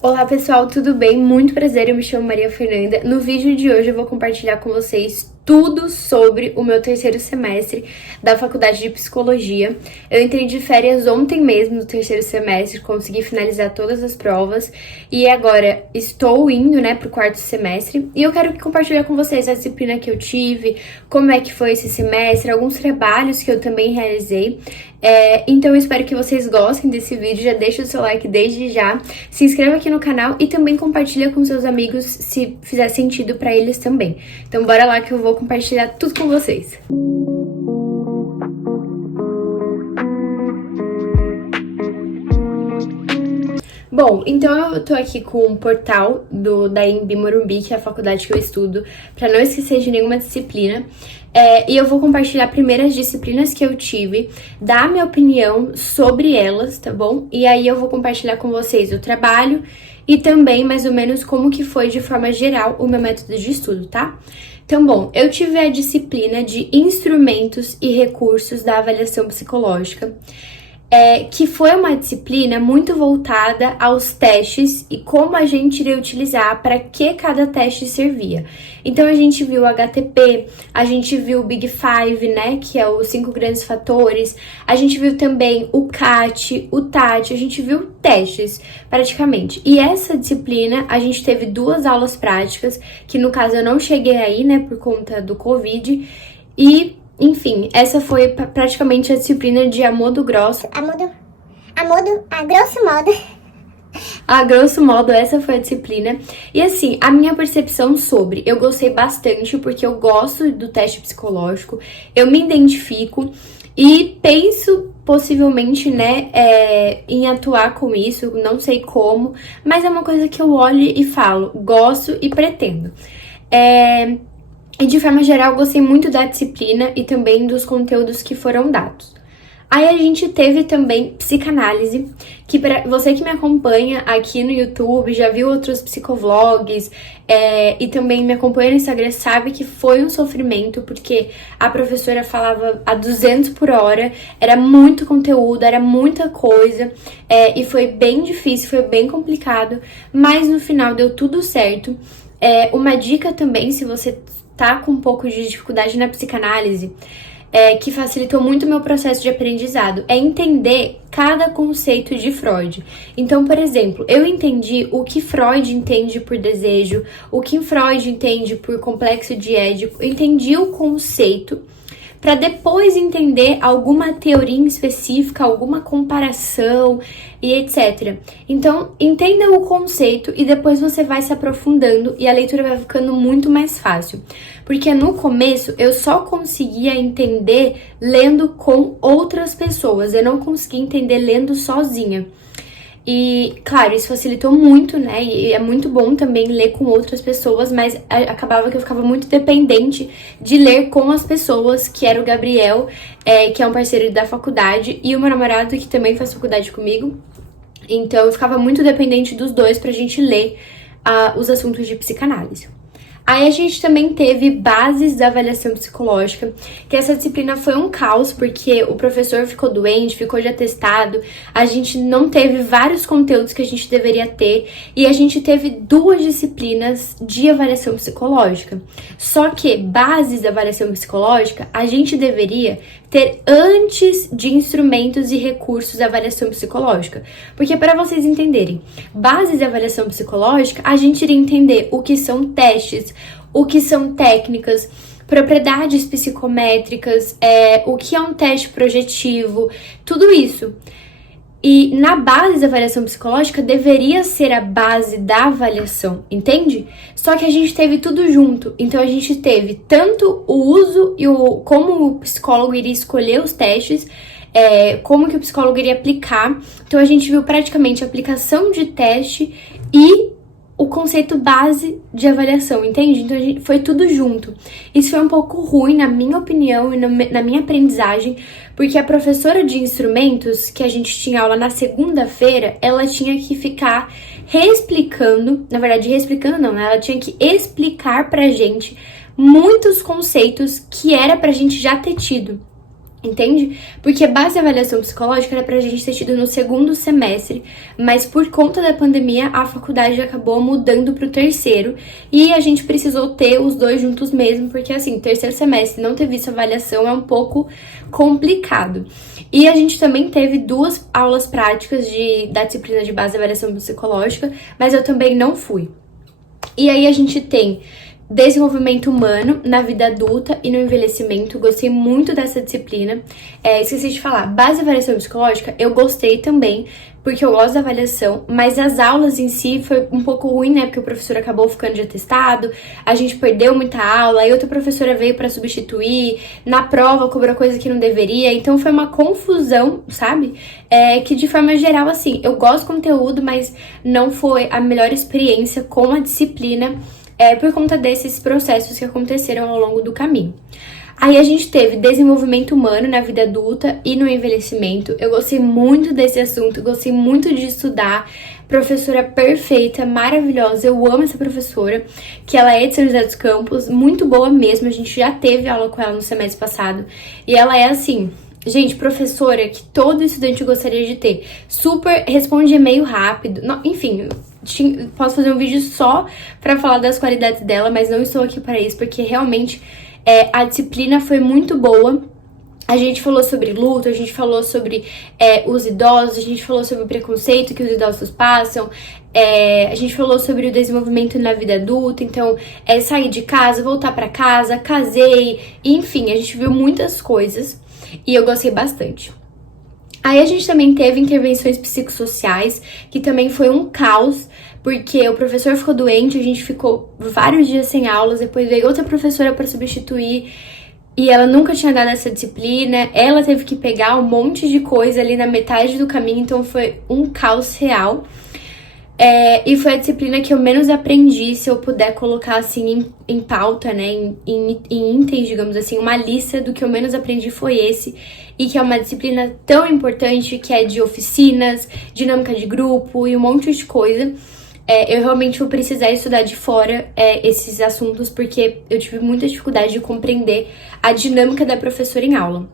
Olá pessoal, tudo bem? Muito prazer, eu me chamo Maria Fernanda. No vídeo de hoje eu vou compartilhar com vocês tudo sobre o meu terceiro semestre da Faculdade de Psicologia. Eu entrei de férias ontem mesmo no terceiro semestre, consegui finalizar todas as provas e agora estou indo, pro quarto semestre e eu quero compartilhar com vocês a disciplina que eu tive, como é que foi esse semestre, alguns trabalhos que eu também realizei. Então eu espero que vocês gostem desse vídeo, já deixa o seu like desde já, se inscreva aqui no canal e também compartilha com seus amigos se fizer sentido pra eles também. Então bora lá que eu vou compartilhar tudo com vocês. Bom, então eu tô aqui com o portal da Embi Morumbi, que é a faculdade que eu estudo, pra não esquecer de nenhuma disciplina. E eu vou compartilhar primeiro as disciplinas que eu tive, dar minha opinião sobre elas, tá bom? E aí eu vou compartilhar com vocês o trabalho e também mais ou menos como que foi de forma geral o meu método de estudo, tá? Então, bom, eu tive a disciplina de instrumentos e recursos da avaliação psicológica, que foi uma disciplina muito voltada aos testes e como a gente iria utilizar, para que cada teste servia. Então a gente viu o HTP, a gente viu o Big Five, que é os 5 grandes fatores, a gente viu também o CAT, o TAT, a gente viu testes praticamente. E essa disciplina a gente teve 2 aulas práticas, que no caso eu não cheguei aí, por conta do Covid, e enfim, essa foi praticamente a disciplina de a modo grosso. A grosso modo. A grosso modo, essa foi a disciplina. E assim, a minha percepção sobre, eu gostei bastante porque eu gosto do teste psicológico, eu me identifico e penso possivelmente, em atuar com isso, não sei como, mas é uma coisa que eu olho e falo, gosto e pretendo. E de forma geral, gostei muito da disciplina e também dos conteúdos que foram dados. Aí a gente teve também psicanálise, que para você que me acompanha aqui no YouTube, já viu outros psicovlogs e também me acompanha no Instagram, sabe que foi um sofrimento, porque a professora falava a 200 por hora, era muito conteúdo, era muita coisa, e foi bem difícil, foi bem complicado, mas no final deu tudo certo. Uma dica também, se você tá com um pouco de dificuldade na psicanálise, que facilitou muito o meu processo de aprendizado, é entender cada conceito de Freud. Então, por exemplo, eu entendi o que Freud entende por desejo, o que Freud entende por complexo de Édipo, eu entendi o conceito, para depois entender alguma teoria específica, alguma comparação e etc. Então, entenda o conceito e depois você vai se aprofundando e a leitura vai ficando muito mais fácil. Porque no começo eu só conseguia entender lendo com outras pessoas, eu não conseguia entender lendo sozinha. E, claro, isso facilitou muito, E é muito bom também ler com outras pessoas, mas acabava que eu ficava muito dependente de ler com as pessoas, que era o Gabriel, que é um parceiro da faculdade, e o meu namorado, que também faz faculdade comigo. Então, eu ficava muito dependente dos dois pra gente ler os assuntos de psicanálise. Aí a gente também teve bases da avaliação psicológica, que essa disciplina foi um caos, porque o professor ficou doente, ficou de atestado, a gente não teve vários conteúdos que a gente deveria ter, e a gente teve 2 disciplinas de avaliação psicológica. Só que bases da avaliação psicológica a gente deveria ter antes de instrumentos e recursos da avaliação psicológica. Porque para vocês entenderem, bases da avaliação psicológica, a gente iria entender o que são testes, o que são técnicas, propriedades psicométricas, o que é um teste projetivo, tudo isso. E na base da avaliação psicológica deveria ser a base da avaliação, entende? Só que a gente teve tudo junto. Então a gente teve tanto o uso e como o psicólogo iria escolher os testes, como que o psicólogo iria aplicar. Então a gente viu praticamente a aplicação de teste e o conceito base de avaliação, entende? Então foi tudo junto. Isso foi um pouco ruim, na minha opinião e na minha aprendizagem, porque a professora de instrumentos, que a gente tinha aula na segunda-feira, ela tinha que ficar reexplicando, na verdade, reexplicando não, ela tinha que explicar pra gente muitos conceitos que era pra gente já ter tido. Entende? Porque a base de avaliação psicológica era pra gente ter tido no segundo semestre, mas por conta da pandemia a faculdade acabou mudando pro terceiro e a gente precisou ter os dois juntos mesmo, porque assim, terceiro semestre não ter visto avaliação é um pouco complicado. E a gente também teve 2 aulas práticas da disciplina de base de avaliação psicológica, mas eu também não fui. E aí a gente tem desenvolvimento humano na vida adulta e no envelhecimento. Gostei muito dessa disciplina. Esqueci de falar, base de avaliação psicológica eu gostei também, porque eu gosto da avaliação, mas as aulas em si foi um pouco ruim, né? Porque o professor acabou ficando de atestado, a gente perdeu muita aula, aí outra professora veio pra substituir, na prova cobrou coisa que não deveria, então foi uma confusão, sabe? Que de forma geral, assim, eu gosto do conteúdo, mas não foi a melhor experiência com a disciplina, por conta desses processos que aconteceram ao longo do caminho. Aí a gente teve desenvolvimento humano na vida adulta e no envelhecimento. Eu gostei muito desse assunto, gostei muito de estudar. Professora perfeita, maravilhosa, eu amo essa professora, que ela é de São José dos Campos, muito boa mesmo, a gente já teve aula com ela no semestre passado. E ela é assim, gente, professora que todo estudante gostaria de ter. Super responde e-mail rápido, enfim... Posso fazer um vídeo só pra falar das qualidades dela, mas não estou aqui para isso, porque realmente a disciplina foi muito boa. A gente falou sobre luto, a gente falou sobre os idosos, a gente falou sobre o preconceito que os idosos passam, a gente falou sobre o desenvolvimento na vida adulta, então sair de casa, voltar pra casa, casei, enfim, a gente viu muitas coisas e eu gostei bastante. Aí a gente também teve intervenções psicossociais, que também foi um caos, porque o professor ficou doente, a gente ficou vários dias sem aulas, depois veio outra professora para substituir, e ela nunca tinha dado essa disciplina, ela teve que pegar um monte de coisa ali na metade do caminho, então foi um caos real. E foi a disciplina que eu menos aprendi, se eu puder colocar assim em pauta, né, em itens, digamos assim, uma lista do que eu menos aprendi foi esse, e que é uma disciplina tão importante, que é de oficinas, dinâmica de grupo e um monte de coisa. Eu realmente vou precisar estudar de fora esses assuntos, porque eu tive muita dificuldade de compreender a dinâmica da professora em aula.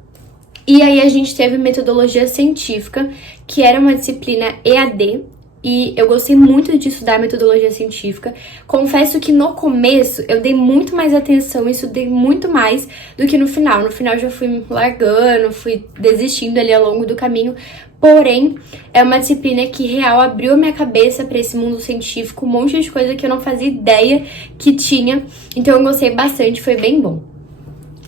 E aí a gente teve metodologia científica, que era uma disciplina EAD, e eu gostei muito de estudar metodologia científica. Confesso que no começo eu dei muito mais atenção e estudei muito mais do que no final. No final eu já fui largando, fui desistindo ali ao longo do caminho. Porém, é uma disciplina que real abriu a minha cabeça para esse mundo científico, um monte de coisa que eu não fazia ideia que tinha. Então eu gostei bastante, foi bem bom.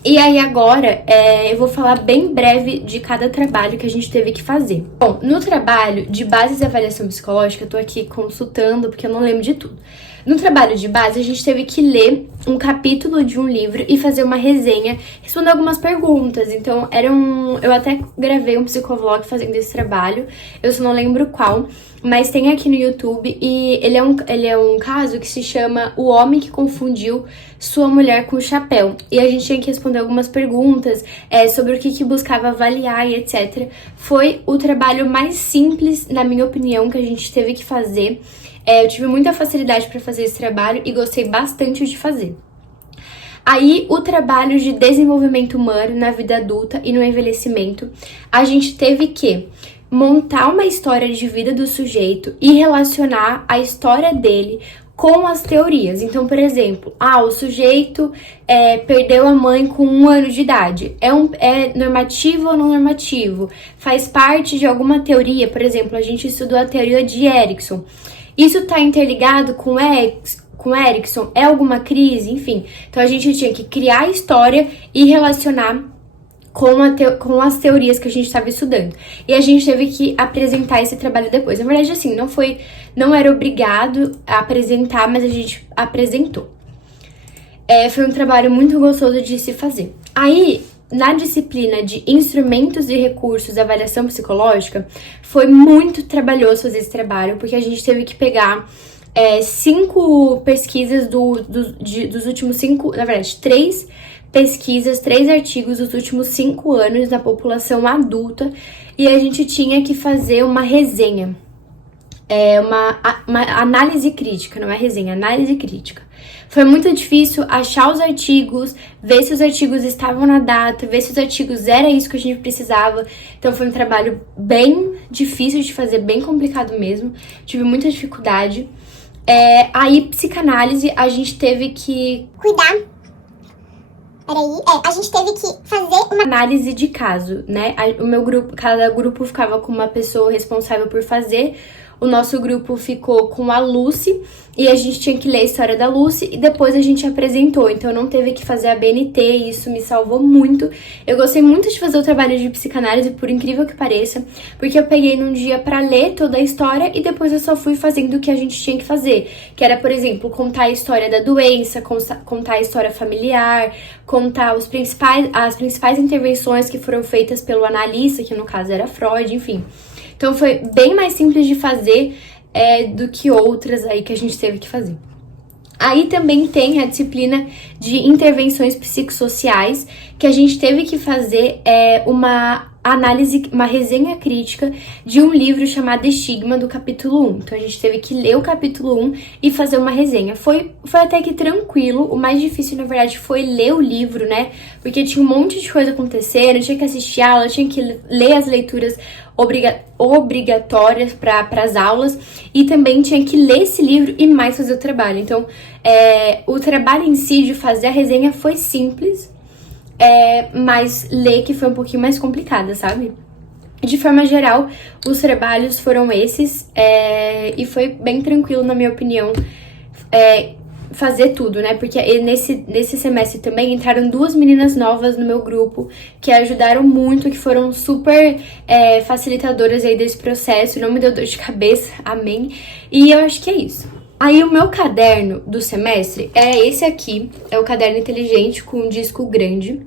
E aí agora, eu vou falar bem breve de cada trabalho que a gente teve que fazer. Bom, no trabalho de bases de avaliação psicológica, eu tô aqui consultando porque eu não lembro de tudo. No trabalho de base, a gente teve que ler um capítulo de um livro e fazer uma resenha, responder algumas perguntas. Então, eu até gravei um psicovlog fazendo esse trabalho, eu só não lembro qual, mas tem aqui no YouTube e ele é um caso que se chama O Homem que Confundiu Sua Mulher com o Chapéu. E a gente tinha que responder algumas perguntas sobre o que buscava avaliar e etc. Foi o trabalho mais simples, na minha opinião, que a gente teve que fazer. Eu tive muita facilidade para fazer esse trabalho e gostei bastante de fazer. Aí, o trabalho de desenvolvimento humano na vida adulta e no envelhecimento, a gente teve que montar uma história de vida do sujeito e relacionar a história dele com as teorias. Então, por exemplo, o sujeito perdeu a mãe com 1 ano de idade. É normativo ou não normativo? Faz parte de alguma teoria? Por exemplo, a gente estudou a teoria de Erikson. Isso está interligado com Erikson? É alguma crise? Enfim, então a gente tinha que criar a história e relacionar com as teorias que a gente estava estudando. E a gente teve que apresentar esse trabalho depois. Na verdade, assim, não era obrigado a apresentar, mas a gente apresentou. Foi um trabalho muito gostoso de se fazer. Aí, na disciplina de instrumentos e recursos de avaliação psicológica, foi muito trabalhoso fazer esse trabalho, porque a gente teve que pegar 5 pesquisas dos últimos 5, na verdade, 3 pesquisas, 3 artigos dos últimos 5 anos da população adulta, e a gente tinha que fazer uma resenha. uma análise crítica, não é resenha, análise crítica. Foi muito difícil achar os artigos, ver se os artigos estavam na data, ver se os artigos era isso que a gente precisava. Então foi um trabalho bem difícil de fazer, bem complicado mesmo. Tive muita dificuldade. Aí, psicanálise, a gente teve que cuidar. A gente teve que fazer uma análise de caso, né? O meu grupo, cada grupo ficava com uma pessoa responsável por fazer. O nosso grupo ficou com a Lucy e a gente tinha que ler a história da Lucy e depois a gente apresentou. Então não teve que fazer a BNT e isso me salvou muito. Eu gostei muito de fazer o trabalho de psicanálise, por incrível que pareça, porque eu peguei num dia pra ler toda a história e depois eu só fui fazendo o que a gente tinha que fazer. Que era, por exemplo, contar a história da doença, contar a história familiar, contar as principais intervenções que foram feitas pelo analista, que no caso era Freud, enfim. Então foi bem mais simples de fazer do que outras aí que a gente teve que fazer. Aí também tem a disciplina de intervenções psicossociais, que a gente teve que fazer uma análise, uma resenha crítica de um livro chamado Estigma, do capítulo 1. Então a gente teve que ler o capítulo 1 e fazer uma resenha. Foi até que tranquilo, o mais difícil na verdade foi ler o livro, né? Porque tinha um monte de coisa acontecendo, tinha que assistir aula, tinha que ler as leituras obrigatórias para as aulas e também tinha que ler esse livro e mais fazer o trabalho. Então, o trabalho em si de fazer a resenha foi simples, mas ler que foi um pouquinho mais complicada, sabe? De forma geral, os trabalhos foram esses e foi bem tranquilo, na minha opinião, fazer tudo, né? Porque nesse semestre também entraram 2 meninas novas no meu grupo que ajudaram muito, que foram super facilitadoras aí desse processo, não me deu dor de cabeça, amém. E eu acho que é isso. Aí o meu caderno do semestre é esse aqui, é o caderno inteligente com um disco grande.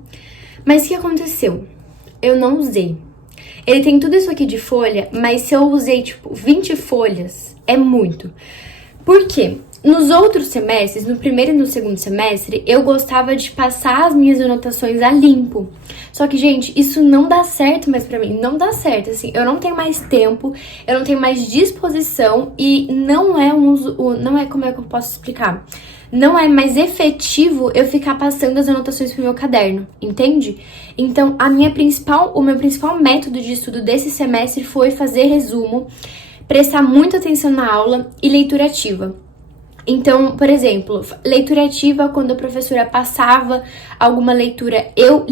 Mas o que aconteceu? Eu não usei. Ele tem tudo isso aqui de folha, mas se eu usei tipo 20 folhas, é muito. Por quê? Nos outros semestres, no primeiro e no segundo semestre, eu gostava de passar as minhas anotações a limpo. Só que, gente, isso não dá certo mais pra mim. Não dá certo, assim. Eu não tenho mais tempo, eu não tenho mais disposição e não é como é que eu posso explicar? Não é mais efetivo eu ficar passando as anotações pro meu caderno, entende? Então, o meu principal método de estudo desse semestre foi fazer resumo, prestar muita atenção na aula e leitura ativa. Então, por exemplo, leitura ativa, quando a professora passava alguma leitura, eu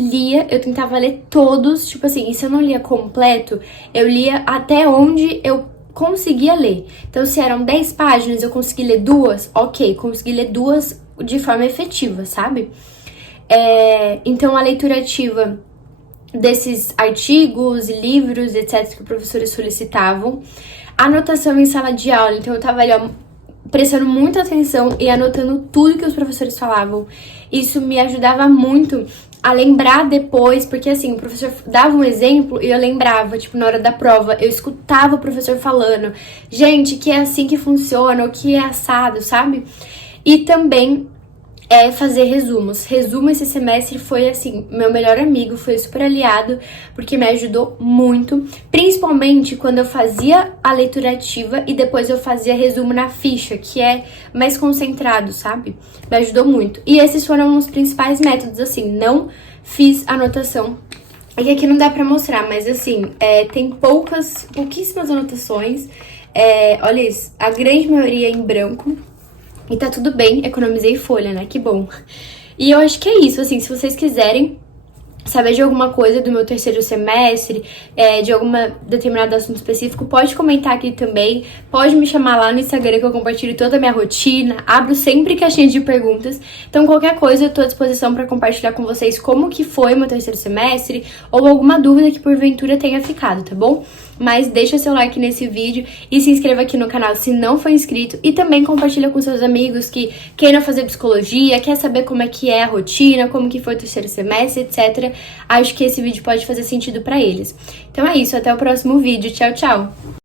tentava ler todos, tipo assim, e se eu não lia completo, eu lia até onde eu conseguia ler. Então, se eram 10 páginas, eu consegui ler 2, ok, consegui ler 2 de forma efetiva, sabe? Então, a leitura ativa desses artigos e livros, etc., que os professores solicitavam. Anotação em sala de aula, então eu tava ali, ó, prestando muita atenção e anotando tudo que os professores falavam. Isso me ajudava muito a lembrar depois, porque assim, o professor dava um exemplo e eu lembrava, tipo, na hora da prova, eu escutava o professor falando, gente, que é assim que funciona, o que é assado, sabe? E também fazer resumos. Resumo esse semestre foi, assim, meu melhor amigo, foi super aliado, porque me ajudou muito, principalmente quando eu fazia a leitura ativa e depois eu fazia resumo na ficha, que é mais concentrado, sabe? Me ajudou muito. E esses foram os principais métodos, assim, não fiz anotação. É que aqui não dá pra mostrar, mas assim, tem pouquíssimas anotações, olha isso, a grande maioria em branco. E tá tudo bem, economizei folha, né? Que bom. E eu acho que é isso, assim, se vocês quiserem saber de alguma coisa do meu terceiro semestre, de alguma determinado assunto específico, pode comentar aqui também, pode me chamar lá no Instagram que eu compartilho toda a minha rotina, abro sempre caixinha de perguntas, então qualquer coisa eu tô à disposição para compartilhar com vocês como que foi o meu terceiro semestre, ou alguma dúvida que porventura tenha ficado, tá bom? Mas deixa seu like nesse vídeo e se inscreva aqui no canal se não for inscrito e também compartilha com seus amigos que queiram fazer psicologia, quer saber como é que é a rotina, como que foi o terceiro semestre, etc. Acho que esse vídeo pode fazer sentido pra eles. Então é isso, até o próximo vídeo. Tchau, tchau!